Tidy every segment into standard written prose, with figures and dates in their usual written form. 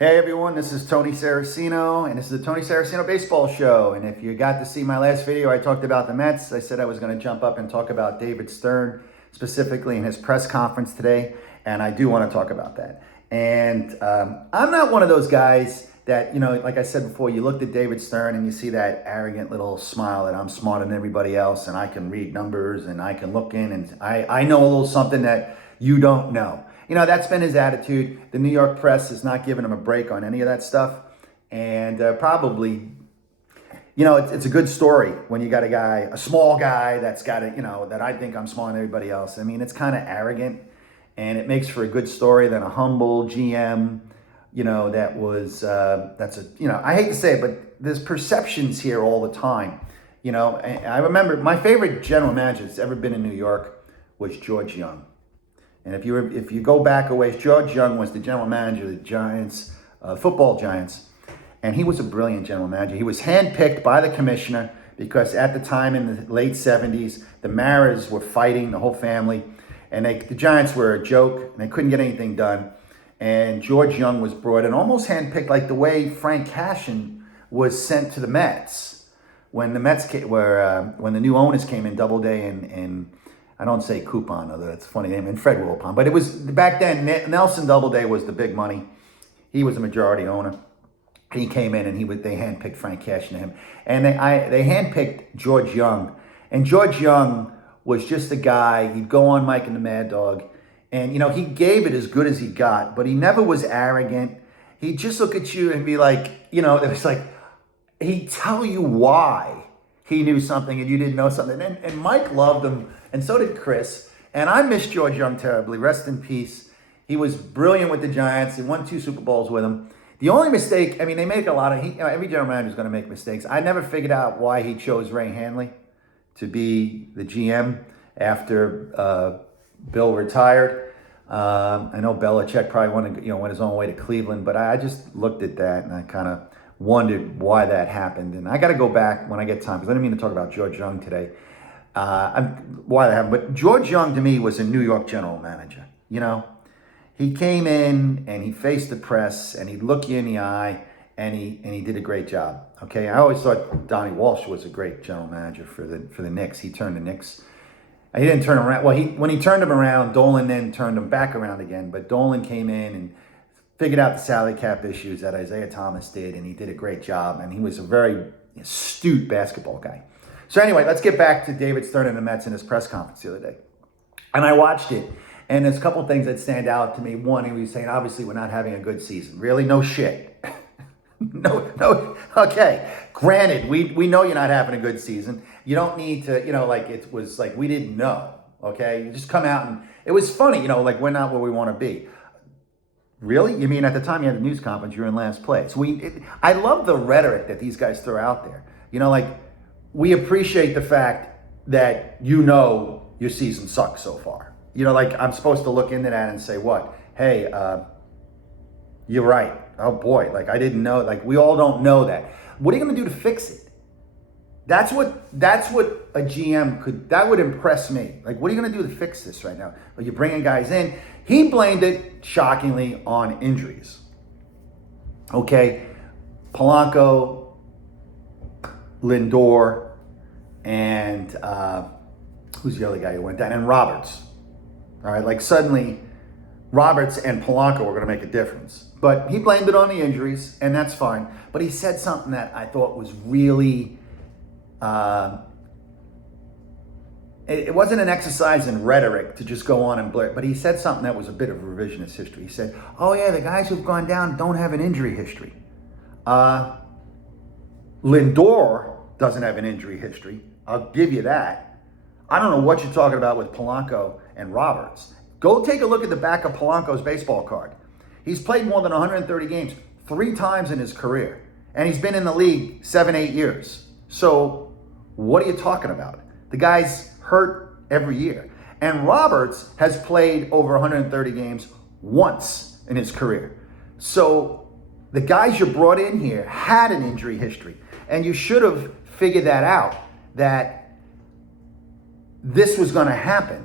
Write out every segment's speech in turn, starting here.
Hey everyone, this is Tony Saracino, and this is the Tony Saracino Baseball Show. And if you got to see my last video, I talked about the Mets. I said I was going to jump up and talk about David Stern, specifically in his press conference today, and I do want to talk about that. And I'm not one of those guys that, like I said before, you looked at David Stern and you see that arrogant little smile that I'm smarter than everybody else, and I can read numbers, and I can look in, and I know a little something that you don't know. That's been his attitude. The New York press is not giving him a break on any of that stuff. And probably, it's a good story when you got a small guy that's got that I think I'm smaller than everybody else. I mean, it's kind of arrogant, and it makes for a good story than a humble GM, I hate to say it, but there's perceptions here all the time. I remember my favorite general manager that's ever been in New York was George Young. And if you go back a ways, George Young was the general manager of the Giants, football Giants, and he was a brilliant general manager. He was handpicked by the commissioner because at the time in the late 70s, the Maras were fighting, the whole family, and the Giants were a joke, and they couldn't get anything done. And George Young was brought in, almost handpicked, like the way Frank Cashin was sent to the Mets when the Mets when the new owners came in, Doubleday and I don't say Coupon, although that's a funny name, and Fred Wilpon. But it was, back then, Nelson Doubleday was the big money. He was a majority owner. He came in and they handpicked Frank Cashin to him. And they handpicked George Young. And George Young was just a guy, he'd go on Mike and the Mad Dog. And, he gave it as good as he got, but he never was arrogant. He'd just look at you and be like, it was like, he'd tell you why he knew something and you didn't know something. And Mike loved him, and so did Chris. And I miss George Young terribly. Rest in peace. He was brilliant with the Giants. He won 2 Super Bowls with them. The only mistake, they make a lot of, every general manager is going to make mistakes. I never figured out why he chose Ray Hanley to be the GM after Bill retired. I know Belichick probably went his own way to Cleveland, but I just looked at that and I kind of wondered why that happened. And I got to go back when I get time, because I didn't mean to talk about George Young today. Why that happened. But George Young, to me, was a New York general manager. He came in and he faced the press and he'd look you in the eye and he did a great job. Okay, I always thought Donnie Walsh was a great general manager for the Knicks. He turned the Knicks. He didn't turn around. Well, when he turned them around, Dolan then turned them back around again. But Dolan came in and figured out the salary cap issues that Isaiah Thomas did, and he did a great job. And he was a very astute basketball guy. So anyway, let's get back to David Stern and the Mets in his press conference the other day. And I watched it, and there's a couple of things that stand out to me. One, he was saying, obviously, we're not having a good season. Really? No shit. No. Okay. Granted, we know you're not having a good season. You don't need to, it was like we didn't know. Okay? You just come out and it was funny, we're not where we want to be. Really? You mean at the time you had the news conference, you were in last place? I love the rhetoric that these guys throw out there. We appreciate the fact that your season sucks so far. I'm supposed to look into that and say what? Hey, you're right. Oh boy, I didn't know. We all don't know that. What are you going to do to fix it? That's what a GM that would impress me. What are you going to do to fix this right now? You're bringing guys in. He blamed it, shockingly, on injuries. Okay, Polanco, Lindor, and who's the other guy who went down? And Roberts. All right, suddenly Roberts and Polanco were going to make a difference. But he blamed it on the injuries, and that's fine. But he said something that I thought was really, it wasn't an exercise in rhetoric to just go on and blurt, but he said something that was a bit of revisionist history. He said, oh yeah, the guys who've gone down don't have an injury history. Lindor doesn't have an injury history. I'll give you that. I don't know what you're talking about with Polanco and Roberts. Go take a look at the back of Polanco's baseball card. He's played more than 130 games 3 times in his career. And he's been in the league 7-8 years. So what are you talking about? The guy's hurt every year. And Roberts has played over 130 games once in his career. So the guys you brought in here had an injury history. And you should have figured that out, that this was going to happen.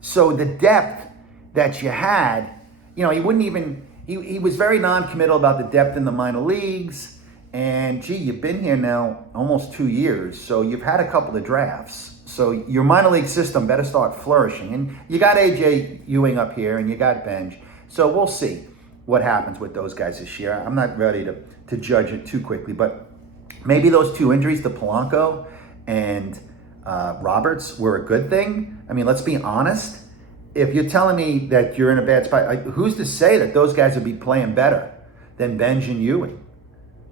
So the depth that you had, he wouldn't even, he was very non-committal about the depth in the minor leagues. And gee, you've been here now almost 2 years, so you've had a couple of drafts. So your minor league system better start flourishing. And you got AJ Ewing up here, and you got Benj. So we'll see what happens with those guys this year. I'm not ready to judge it too quickly, but maybe those 2 injuries to Polanco and Roberts were a good thing. I mean, let's be honest. If you're telling me that you're in a bad spot, who's to say that those guys would be playing better than Benj and Ewing?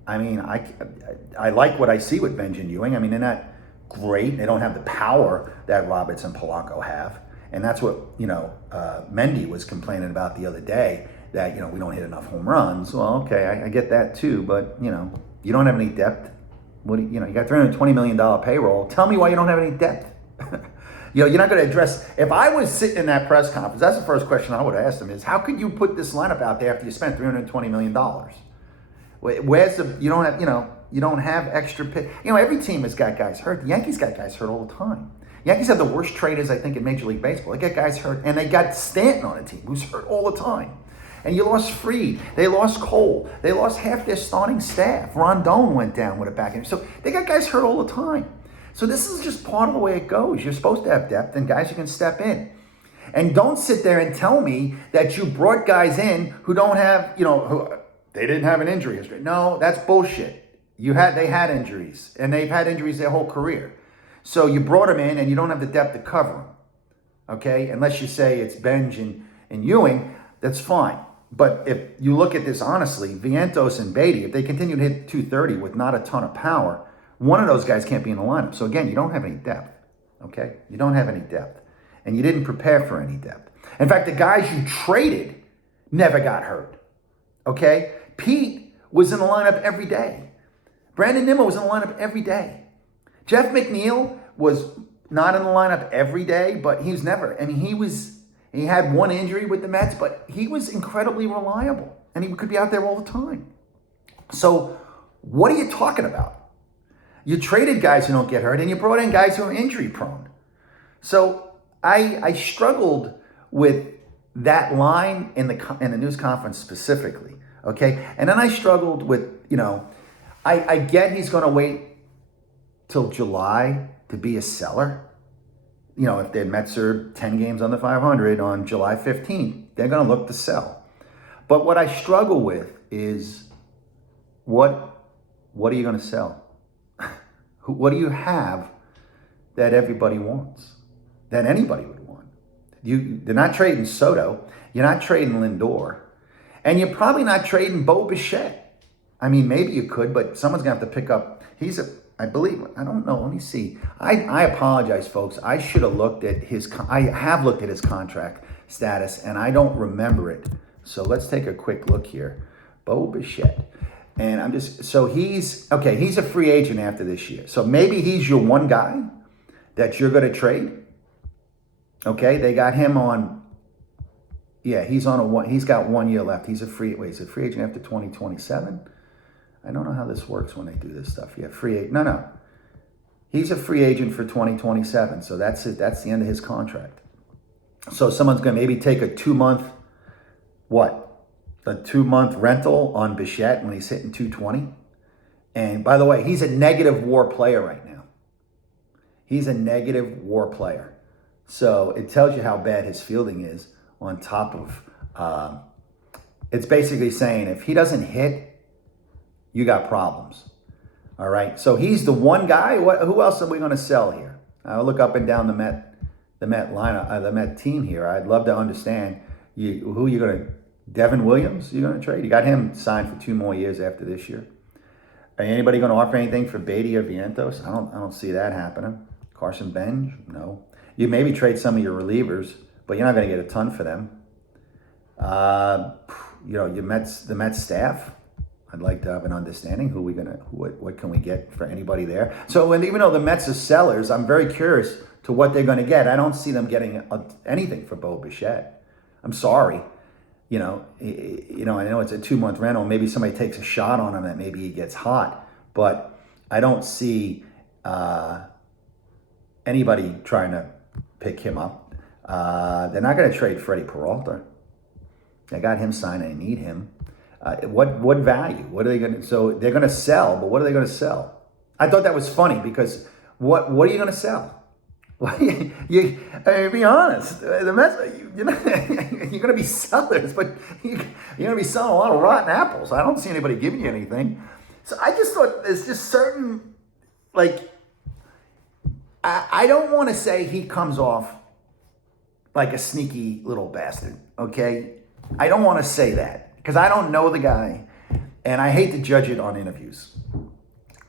I mean, I like what I see with Benj and Ewing. I mean, they're not great. They don't have the power that Roberts and Polanco have. And that's what, Mendy was complaining about the other day, that, we don't hit enough home runs. Well, okay, I get that too, but, you don't have any depth. You got $320 million payroll. Tell me why you don't have any depth. You're not going to address. If I was sitting in that press conference, that's the first question I would ask them is, how could you put this lineup out there after you spent $320 million? Where's you don't have extra pick. Every team has got guys hurt. The Yankees got guys hurt all the time. The Yankees have the worst traders, I think, in Major League Baseball. They got guys hurt, and they got Stanton on a team who's hurt all the time. And you lost Fried. They lost Cole. They lost half their starting staff. Rondon went down with a back injury. So they got guys hurt all the time. So this is just part of the way it goes. You're supposed to have depth and guys who can step in. And don't sit there and tell me that you brought guys in who don't have, who they didn't have an injury history. No, that's bullshit. They had injuries, and they've had injuries their whole career. So you brought them in, and you don't have the depth to cover them. Okay, unless you say it's Benj and Ewing, that's fine. But if you look at this honestly, Vientos and Beatty, if they continue to hit 230 with not a ton of power, one of those guys can't be in the lineup. So again, you don't have any depth. Okay, you don't have any depth, and you didn't prepare for any depth. In fact, the guys you traded never got hurt. Okay, Pete was in the lineup every day. Brandon Nimmo was in the lineup every day. Jeff McNeil was not in the lineup every day, but he's never. I mean, he had one injury with the Mets, but he was incredibly reliable, and he could be out there all the time. So what are you talking about? You traded guys who don't get hurt, and you brought in guys who are injury prone. So I struggled with that line in the news conference specifically. Okay, and then I struggled with, I get he's going to wait till July to be a seller. If the Mets are 10 games under 500 on July 15th, they're going to look to sell. But what I struggle with is what are you going to sell? What do you have that everybody wants, that anybody would want? They're not trading Soto. You're not trading Lindor. And you're probably not trading Bo Bichette. I mean, maybe you could, but someone's going to have to pick up. I don't know. Let me see. I apologize, folks. I should have looked at I have looked at his contract status, and I don't remember it. So let's take a quick look here. Bo Bichette. And he's a free agent after this year. So maybe he's your one guy that you're going to trade. Okay, they got him on. Yeah, he's got 1 year left. He's a free agent after 2027. I don't know how this works when they do this stuff. Yeah, free agent. No. He's a free agent for 2027. So that's it. That's the end of his contract. So someone's going to maybe take a 2-month rental on Bichette when he's hitting 220. And by the way, he's a negative WAR player right now. He's a negative WAR player. So it tells you how bad his fielding is on top of, it's basically saying if he doesn't hit, you got problems. All right. So he's the one guy. Who else are we going to sell here? I'll look up and down the Met lineup, the Met team here. I'd love to understand who you're going to. Devin Williams, you're going to trade. You got him signed for 2 more years after this year. Are anybody going to offer anything for Beatty or Vientos? I don't see that happening. Carson Benj, no. You maybe trade some of your relievers, but you're not going to get a ton for them. The Mets staff. I'd like to have an understanding what can we get for anybody there. So, and even though the Mets are sellers, I'm very curious to what they're going to get. I don't see them getting anything for Bo Bichette. I'm sorry. I know it's a 2-month rental. Maybe somebody takes a shot on him that maybe he gets hot, but I don't see anybody trying to pick him up. They're not going to trade Freddie Peralta. They got him signed. They need him. What value? What are they going to? So they're going to sell, but what are they going to sell? I thought that was funny because what are you going to sell? I mean, be honest. The Mets, you're going to be sellers, but you're going to be selling a lot of rotten apples. I don't see anybody giving you anything. So I just thought there's just certain, like, I don't want to say he comes off like a sneaky little bastard, okay? I don't want to say that because I don't know the guy, and I hate to judge it on interviews.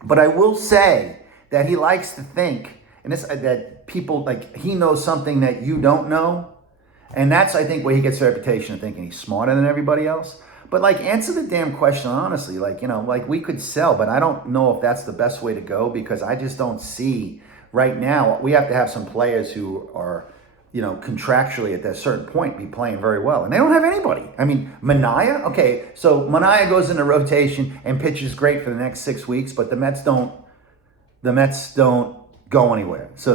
But I will say that he likes to think, and that people, like, he knows something that you don't know, and that's, I think, where he gets a reputation of thinking he's smarter than everybody else. But, like, answer the damn question honestly. Like, like, we could sell, but I don't know if that's the best way to go because I just don't see right now. We have to have some players who are, contractually at that certain point be playing very well. And they don't have anybody. I mean, Manaea, okay, so Manaea goes into rotation and pitches great for the next 6 weeks, but the Mets don't go anywhere. So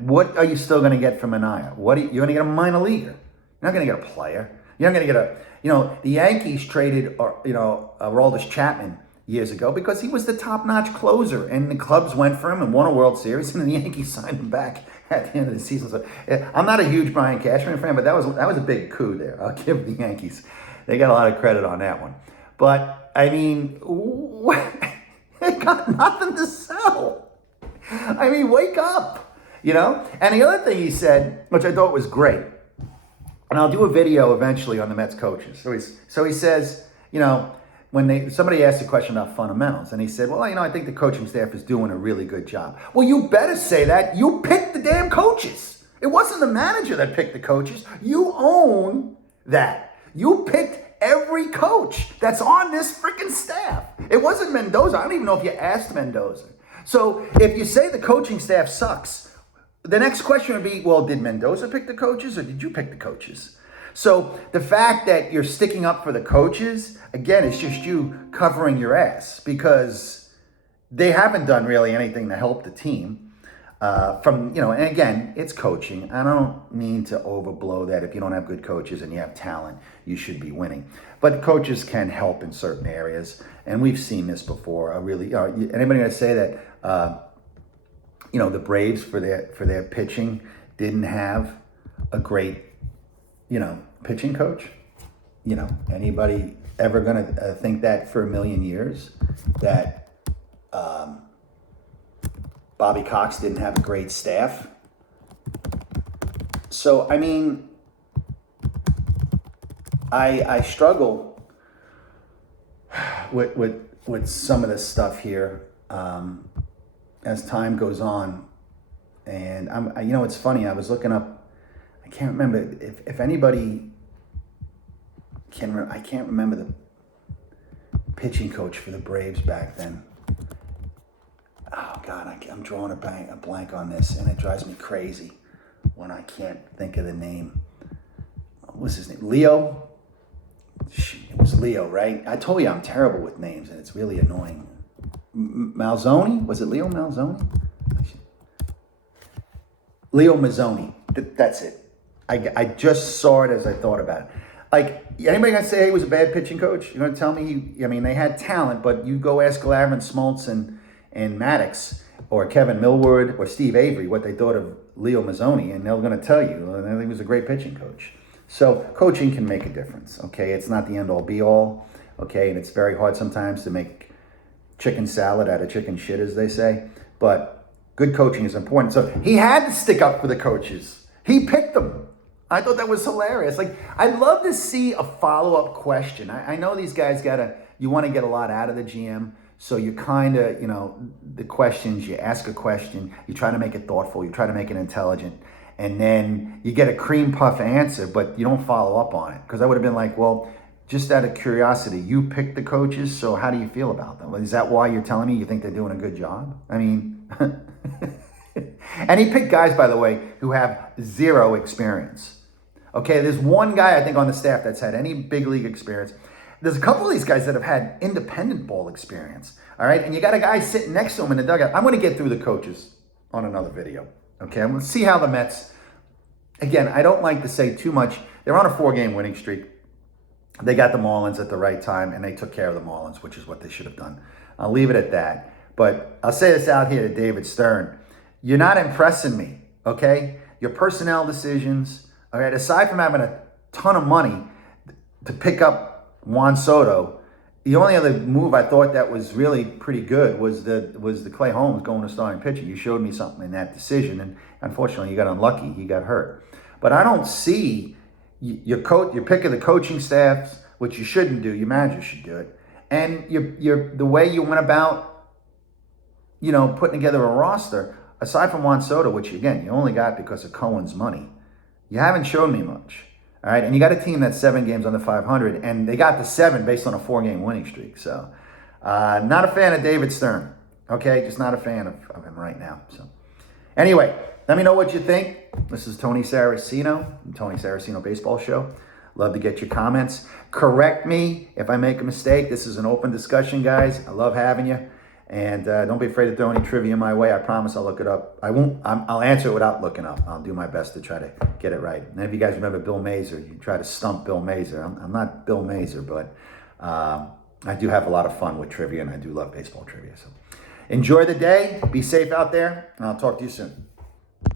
what are you still going to get from Manaea? You're going to get a minor leaguer. You're not going to get a player. You're not going to get the Yankees traded, Aroldis Chapman years ago because he was the top-notch closer, and the clubs went for him and won a World Series, and the Yankees signed him back at the end of the season. So I'm not a huge Brian Cashman fan, but that was a big coup there. I'll give the Yankees. They got a lot of credit on that one. But, I mean, they got nothing to sell. I mean, wake up, And the other thing he said, which I thought was great, and I'll do a video eventually on the Mets coaches. So he says, when somebody asked a question about fundamentals, and he said, well, I think the coaching staff is doing a really good job. Well, you better say that. You picked the damn coaches. It wasn't the manager that picked the coaches. You own that. You picked every coach that's on this freaking staff. It wasn't Mendoza. I don't even know if you asked Mendoza. So if you say the coaching staff sucks, the next question would be, well, did Mendoza pick the coaches or did you pick the coaches? So the fact that you're sticking up for the coaches, again, it's just you covering your ass because they haven't done really anything to help the team. And again, it's coaching. I don't mean to overblow that. If you don't have good coaches and you have talent, you should be winning. But coaches can help in certain areas, and we've seen this before. Anybody going to say that the Braves for their pitching didn't have a great pitching coach? Anybody ever going to think that for a million years that Bobby Cox didn't have a great staff? So, I mean, I struggle with some of this stuff here as time goes on. And it's funny. I was looking up, I can't remember if anybody I can't remember the pitching coach for the Braves back then. Oh God, I'm drawing a blank on this, and it drives me crazy when I can't think of the name. What was his name? Leo? It was Leo, right? I told you I'm terrible with names, and it's really annoying. Malzoni? Was it Leo Malzoni? Leo Mazzoni. That's it. I just saw it as I thought about it. Like, anybody gonna say he was a bad pitching coach? You're gonna tell me they had talent, but you go ask Glavine, Smoltz, and Maddox, or Kevin Millward, or Steve Avery what they thought of Leo Mazzoni, and they're gonna tell you, I think he was a great pitching coach. So coaching can make a difference, okay? It's not the end-all, be-all, okay? And it's very hard sometimes to make chicken salad out of chicken shit, as they say, but good coaching is important. So he had to stick up for the coaches. He picked them. I thought that was hilarious. Like, I'd love to see a follow-up question. I know these guys you want to get a lot out of the GM, so you kind of, the questions, you ask a question, you try to make it thoughtful, you try to make it intelligent, and then you get a cream puff answer, but you don't follow up on it. Because I would have been like, well, just out of curiosity, you picked the coaches, so how do you feel about them? Is that why you're telling me you think they're doing a good job? I mean, and he picked guys, by the way, who have zero experience. Okay, there's one guy, I think, on the staff that's had any big league experience. There's a couple of these guys that have had independent ball experience, all right? And you got a guy sitting next to him in the dugout. I'm going to get through the coaches on another video, okay? I'm going to see how the Mets, again, I don't like to say too much. They're on a 4-game winning streak. they got the Marlins at the right time, and they took care of the Marlins, which is what they should have done. I'll leave it at that. But I'll say this out here to David Stern. You're not impressing me, okay? Your personnel decisions, all right, aside from having a ton of money to pick up Juan Soto, the only other move I thought that was really pretty good was the Clay Holmes going to starting pitcher. You showed me something in that decision, and unfortunately, you got unlucky. He got hurt. But I don't see your pick of the coaching staffs, which you shouldn't do. Your manager should do it, and the way you went about, putting together a roster. Aside from Juan Soto, which again you only got because of Cohen's money, you haven't shown me much. All right, and you got a team that's 7 games under 500, and they got the 7 based on a 4-game winning streak. So, not a fan of David Stern. Okay, just not a fan of him right now. So, anyway, let me know what you think. This is Tony Saracino, Tony Saracino Baseball Show. Love to get your comments. Correct me if I make a mistake. This is an open discussion, guys. I love having you. And don't be afraid to throw any trivia my way. I promise I'll look it up. I'll answer it without looking up. I'll do my best to try to get it right. And if you guys remember Bill Mazer, you try to stump Bill Mazer. I'm not Bill Mazer, but I do have a lot of fun with trivia, and I do love baseball trivia. So enjoy the day. Be safe out there, and I'll talk to you soon.